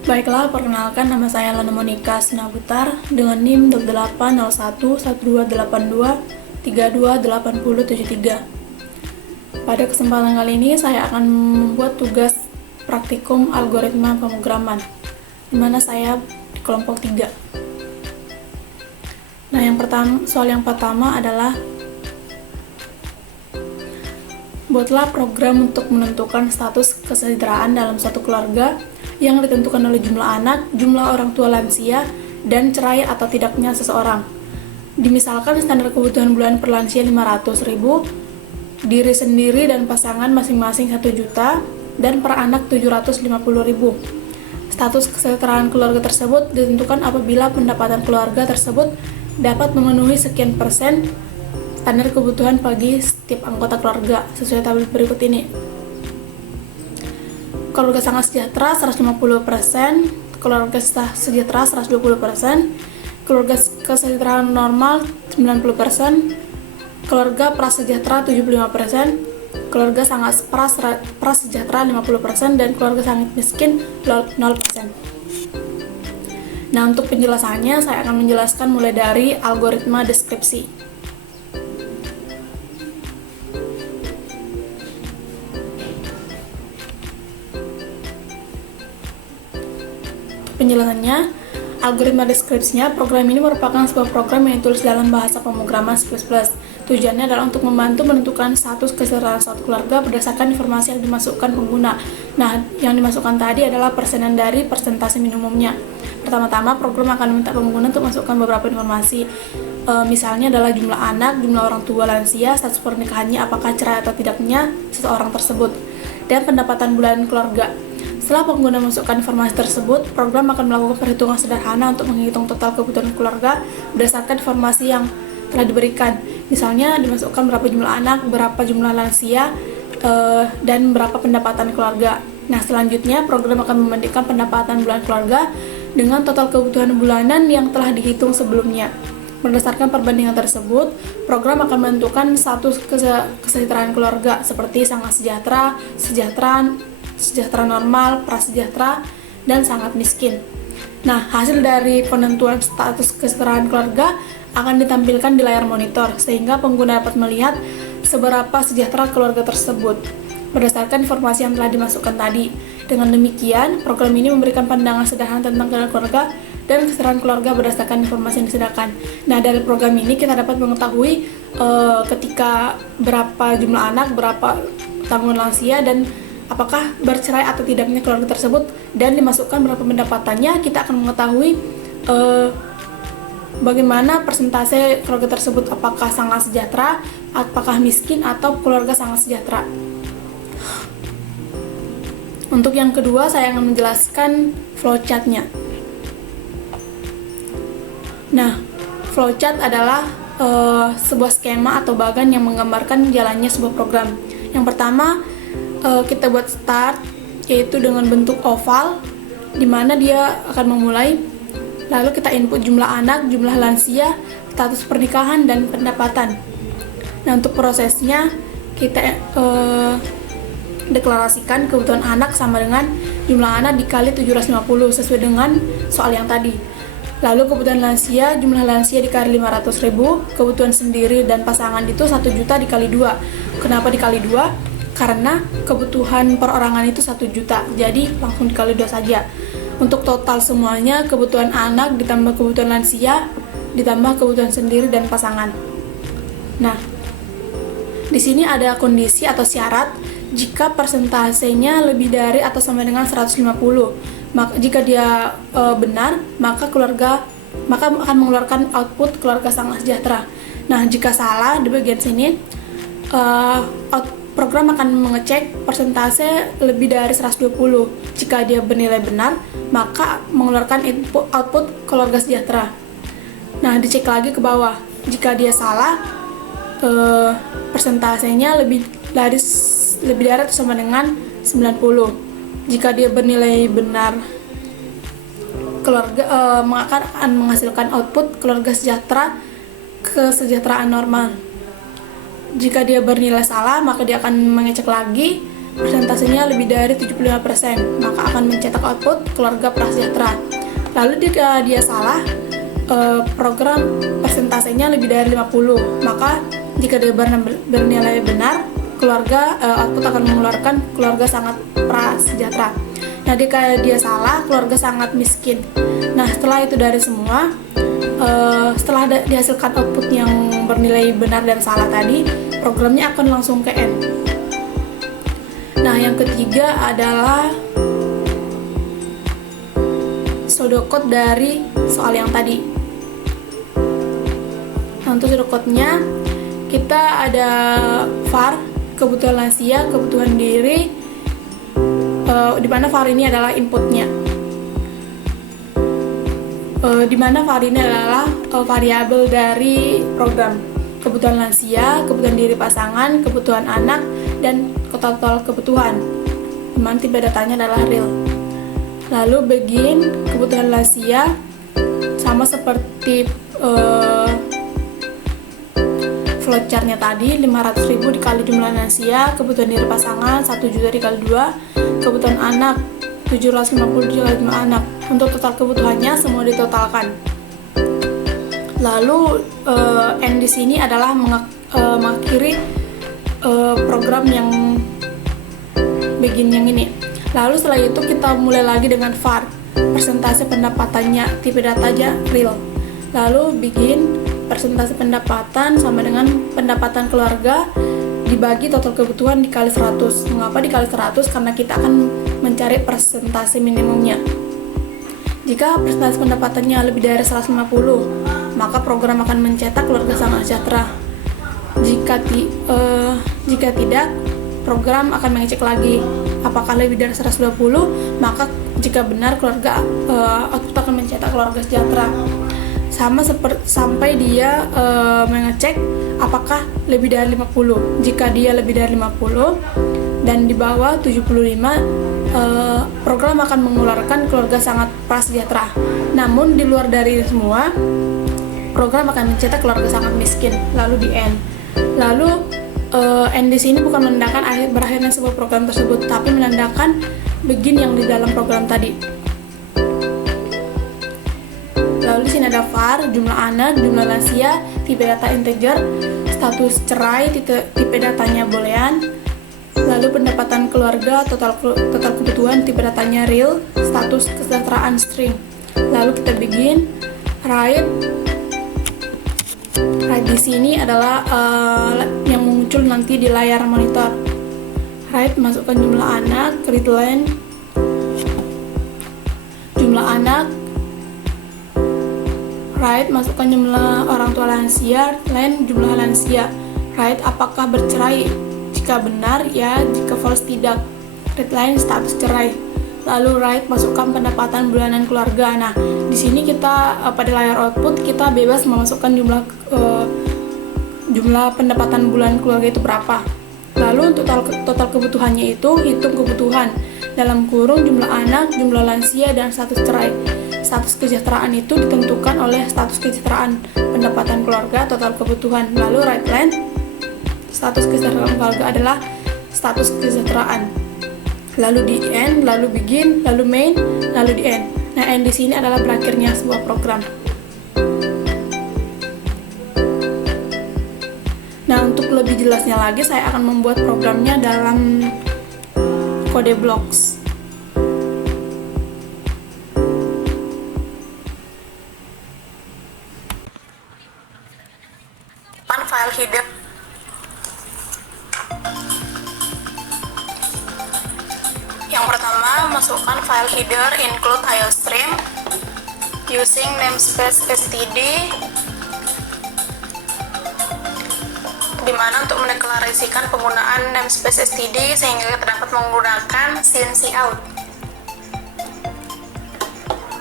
Baiklah, perkenalkan nama saya Lana Monika Sinabutar dengan NIM 88011282328073. Pada kesempatan kali ini saya akan membuat tugas praktikum algoritma pemrograman, di mana saya di kelompok 3. Nah, soal yang pertama adalah buatlah program untuk menentukan status kesejahteraan dalam suatu keluarga yang ditentukan oleh jumlah anak, jumlah orang tua lansia, dan cerai atau tidaknya seseorang. Dimisalkan standar kebutuhan bulan per lansia 500.000, diri sendiri dan pasangan masing-masing 1 juta, dan per anak 750.000. Status kesejahteraan keluarga tersebut ditentukan apabila pendapatan keluarga tersebut dapat memenuhi sekian persen standar kebutuhan bagi setiap anggota keluarga sesuai tabel berikut ini. Keluarga sangat sejahtera 150%, keluarga sejahtera 120%, keluarga kesejahteraan normal 90%, keluarga prasejahtera 75%, keluarga sangat prasejahtera 50%, dan keluarga sangat miskin 0%. Nah, untuk penjelasannya saya akan menjelaskan mulai dari algoritma deskripsi. Penjelasannya, algoritma deskripsinya, program ini merupakan sebuah program yang ditulis dalam bahasa pemrograman C++. Tujuannya adalah untuk membantu menentukan status kesejahteraan suatu keluarga berdasarkan informasi yang dimasukkan pengguna. Nah, yang dimasukkan tadi adalah persenan dari persentase minimumnya. Pertama-tama, program akan meminta pengguna untuk masukkan beberapa informasi. Misalnya adalah jumlah anak, jumlah orang tua lansia, status pernikahannya, apakah cerai atau tidaknya seseorang tersebut, dan pendapatan bulanan keluarga. Setelah pengguna masukkan informasi tersebut, program akan melakukan perhitungan sederhana untuk menghitung total kebutuhan keluarga berdasarkan informasi yang telah diberikan. Misalnya dimasukkan berapa jumlah anak, berapa jumlah lansia, dan berapa pendapatan keluarga. Nah, selanjutnya program akan membandingkan pendapatan bulan keluarga dengan total kebutuhan bulanan yang telah dihitung sebelumnya. Berdasarkan perbandingan tersebut, program akan menentukan status kesejahteraan keluarga seperti sangat sejahtera, sejahtera normal, prasejahtera, dan sangat miskin. Nah, hasil dari penentuan status kesejahteraan keluarga akan ditampilkan di layar monitor, sehingga pengguna dapat melihat seberapa sejahtera keluarga tersebut berdasarkan informasi yang telah dimasukkan tadi. Dengan demikian, program ini memberikan pandangan sederhana tentang keluarga dan kesejahteraan keluarga berdasarkan informasi yang disediakan. Nah, dari program ini kita dapat mengetahui ketika berapa jumlah anak, berapa tanggungan lansia, dan apakah bercerai atau tidaknya keluarga tersebut, dan dimasukkan berapa pendapatannya. Kita akan mengetahui bagaimana persentase keluarga tersebut, apakah sangat sejahtera, apakah miskin, atau keluarga sangat sejahtera. Untuk yang kedua, saya akan menjelaskan flowchart-nya. Nah, flowchart adalah sebuah skema atau bagan yang menggambarkan jalannya sebuah program. Yang pertama, kita buat start, yaitu dengan bentuk oval, di mana dia akan memulai. Lalu kita input jumlah anak, jumlah lansia, status pernikahan, dan pendapatan. Nah, untuk prosesnya kita deklarasikan kebutuhan anak sama dengan jumlah anak dikali 750 sesuai dengan soal yang tadi. Lalu kebutuhan lansia, jumlah lansia dikali 500.000, kebutuhan sendiri dan pasangan itu 1 juta dikali 2. Kenapa dikali 2? Karena kebutuhan perorangan itu 1 juta, jadi langsung dikali 2 saja. Untuk total semuanya, kebutuhan anak ditambah kebutuhan lansia ditambah kebutuhan sendiri dan pasangan. Nah, di sini ada kondisi atau syarat jika persentasenya lebih dari atau sama dengan 150. Jika dia benar, maka akan mengeluarkan output keluarga sangat sejahtera. Nah, jika salah di bagian sini, program akan mengecek persentase lebih dari 120. Jika dia bernilai benar, maka mengeluarkan output keluarga sejahtera. Nah, dicek lagi ke bawah. Jika dia salah, persentasenya lebih dari atau sama dengan 90. Jika dia bernilai benar, keluarga akan menghasilkan output keluarga sejahtera kesejahteraan normal. Jika dia bernilai salah, maka dia akan mengecek lagi persentasenya lebih dari 75%, maka akan mencetak output keluarga prasejahtera. Lalu jika dia salah, program persentasenya lebih dari 50, maka jika dia bernilai benar, keluarga output akan mengeluarkan keluarga sangat prasejahtera. Nah, jika dia salah, keluarga sangat miskin. Nah, setelah itu dari semua, setelah dihasilkan output yang bernilai benar dan salah tadi, programnya akan langsung ke N. Nah, yang ketiga adalah pseudocode dari soal yang tadi. Nah, untuk pseudocode-nya kita ada var, kebutuhan lansia, kebutuhan diri, di mana var ini adalah inputnya. Di mana var ini adalah variabel dari program. Kebutuhan lansia, kebutuhan diri pasangan, kebutuhan anak, dan total kebutuhan. Di mana tipe datanya adalah real. Lalu begin kebutuhan lansia sama seperti flowchart-nya tadi, 500.000 dikali jumlah lansia, kebutuhan diri pasangan 1 juta dikali 2, kebutuhan anak 750 dikali jumlah anak. Untuk total kebutuhannya semua ditotalkan. Lalu N di sini adalah mengakhiri program yang begin yang ini. Lalu setelah itu kita mulai lagi dengan var, persentase pendapatannya, tipe datanya real. Lalu begin persentase pendapatan sama dengan pendapatan keluarga dibagi total kebutuhan dikali 100. Mengapa dikali 100? Karena kita akan mencari persentase minimumnya. Jika persentase pendapatannya lebih dari 150, maka program akan mencetak keluarga sangat sejahtera. Jika tidak, program akan mengecek lagi apakah lebih dari 120, maka jika benar keluarga output akan mencetak keluarga sejahtera. Sama seperti sampai dia mengecek apakah lebih dari 50. Jika dia lebih dari 50 dan di bawah 75, program akan mengeluarkan keluarga sangat prasejahtera. Namun di luar dari semua, program akan mencetak keluarga sangat miskin. Lalu di N. Lalu N di sini bukan menandakan berakhirnya sebuah program tersebut, tapi menandakan begin yang di dalam program tadi. Lalu di sini ada var, jumlah anak, jumlah lansia, tipe data integer, status cerai, tipe datanya boolean, lalu pendapatan keluarga, total kebutuhan, tipe datanya real, status kesejahteraan string. Lalu kita begin write di sini adalah yang muncul nanti di layar monitor. Write masukkan jumlah anak, read line jumlah anak, write masukkan jumlah orang tua lansia, line jumlah lansia. Write apakah bercerai, jika benar ya, jika false tidak. Read line status cerai. Lalu write masukkan pendapatan bulanan keluarga. Nah, di sini kita pada layar output kita bebas memasukkan jumlah pendapatan bulan keluarga itu berapa. Lalu untuk total kebutuhannya itu hitung kebutuhan dalam kurung jumlah anak, jumlah lansia, dan status cerai. Status kesejahteraan itu ditentukan oleh status kesejahteraan pendapatan keluarga, total kebutuhan. Lalu right line status kesejahteraan keluarga adalah status kesejahteraan. Lalu di end, lalu begin, lalu main, lalu di end. Nah, end di sini adalah berakhirnya sebuah program. Nah, untuk lebih jelasnya lagi, saya akan membuat programnya dalam kode blocks. File header. Yang pertama, masukkan file header include IOStream using namespace std, dimana untuk mendeklarasikan penggunaan namespace std sehingga dapat menggunakan cout.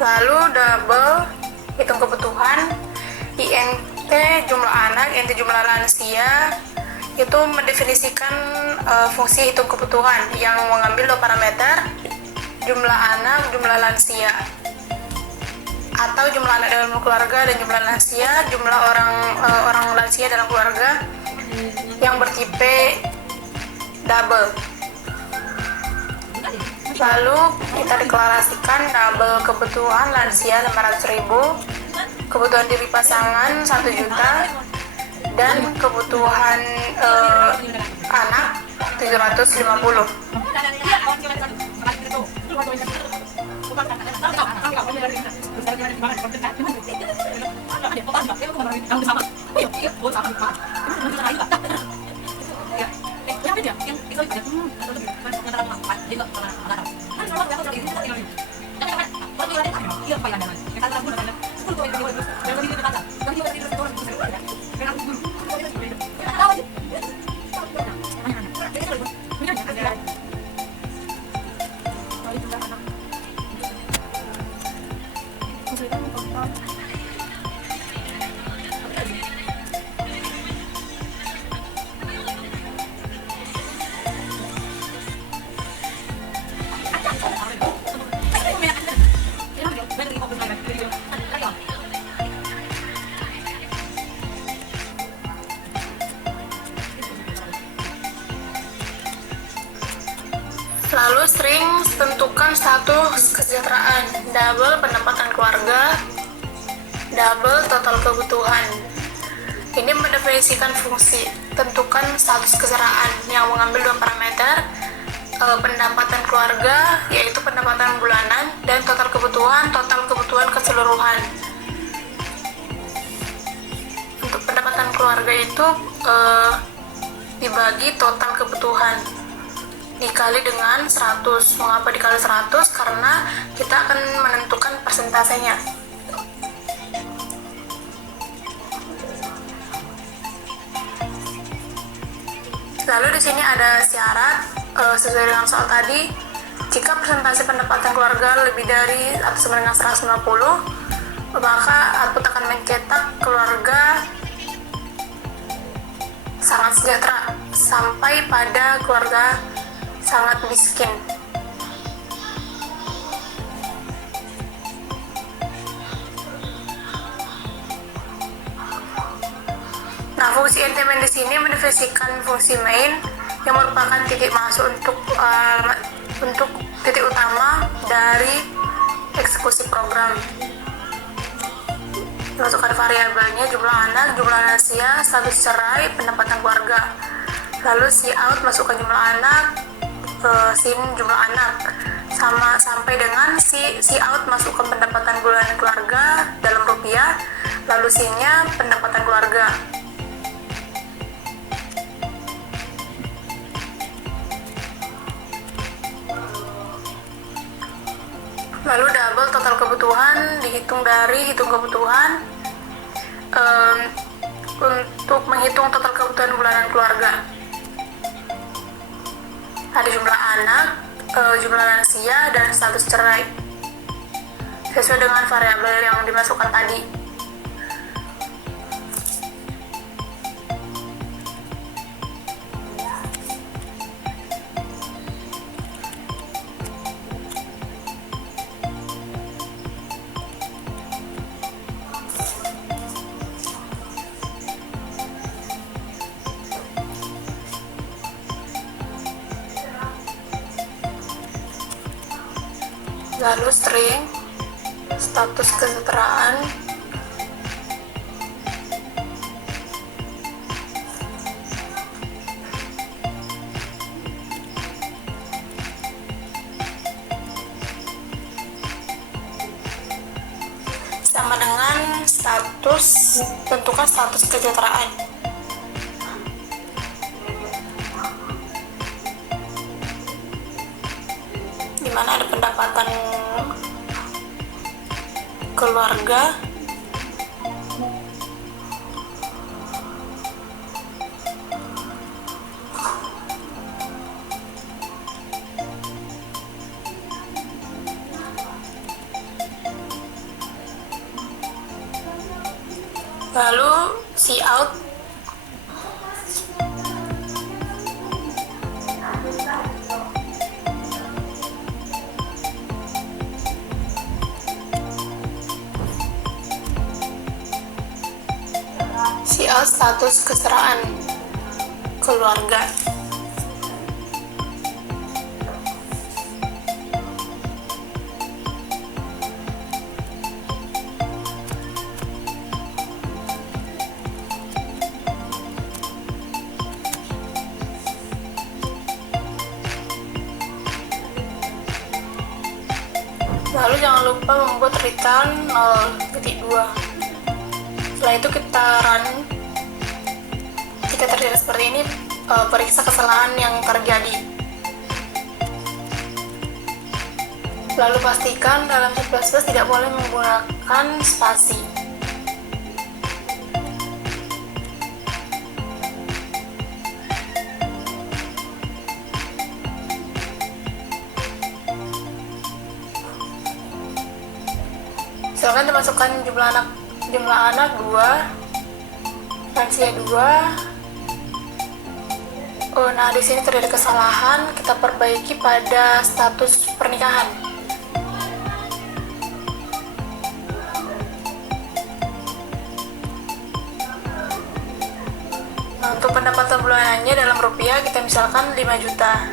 Lalu double hitung kebutuhan, int jumlah anak, int jumlah lansia, itu mendefinisikan fungsi hitung kebutuhan yang mengambil dua parameter, jumlah anak, jumlah lansia, atau jumlah anak dalam keluarga dan jumlah lansia, jumlah orang lansia dalam keluarga yang bertipe double. Lalu kita deklarasikan double kebutuhan lansia 500.000, kebutuhan diri pasangan 1 juta, dan kebutuhan anak 750. Lalu sering tentukan status kesejahteraan, double pendapatan keluarga, double total kebutuhan. Ini mendefinisikan fungsi tentukan status kesejahteraan yang mengambil 2 parameter, pendapatan keluarga yaitu pendapatan bulanan, dan total kebutuhan keseluruhan. Untuk pendapatan keluarga itu dibagi total kebutuhan dikali dengan 100. Mengapa dikali 100? Karena kita akan menentukan persentasenya. Lalu di sini ada syarat sesuai dengan soal tadi. Jika persentase pendapatan keluarga lebih dari atau sama dengan 150, maka output akan mencetak keluarga sangat sejahtera sampai pada keluarga sangat miskin. Nah, fungsi NTM di sini mendefinisikan fungsi main yang merupakan titik masuk untuk titik utama dari eksekusi program. Masukkan variabelnya jumlah anak, jumlah lansia, status cerai, pendapatan keluarga. Lalu si out masukkan jumlah anak, sin jumlah anak, sama sampai dengan si out masukkan pendapatan bulanan keluarga dalam rupiah, lalu sin-nya pendapatan keluarga. Lalu double total kebutuhan dihitung dari hitung kebutuhan untuk menghitung total kebutuhan bulanan keluarga. Ada jumlah anak, jumlah lansia, dan status cerai sesuai dengan variabel yang dimasukkan tadi. Lalu string status kesejahteraan, sama dengan tentukan status kesejahteraan. Di mana ada pendapatan keluarga, lalu si out status kesejahteraan keluarga. Lalu jangan lupa membuat return 0.2. Setelah itu kita run. Jika terjadi seperti ini, periksa kesalahan yang terjadi. Lalu pastikan dalam C++ tidak boleh menggunakan spasi. Silakan dimasukkan jumlah anak 2, lansia 2. Nah, di sini terjadi kesalahan, kita perbaiki pada status pernikahan. Nah, untuk pendapatan bulanannya dalam rupiah kita misalkan 5 juta.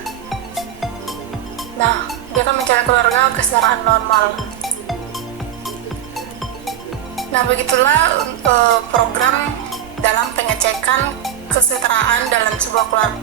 Nah, dia akan mencari keluarga kesetaraan normal. Nah, begitulah program dalam pengecekan kesetaraan dalam sebuah keluarga.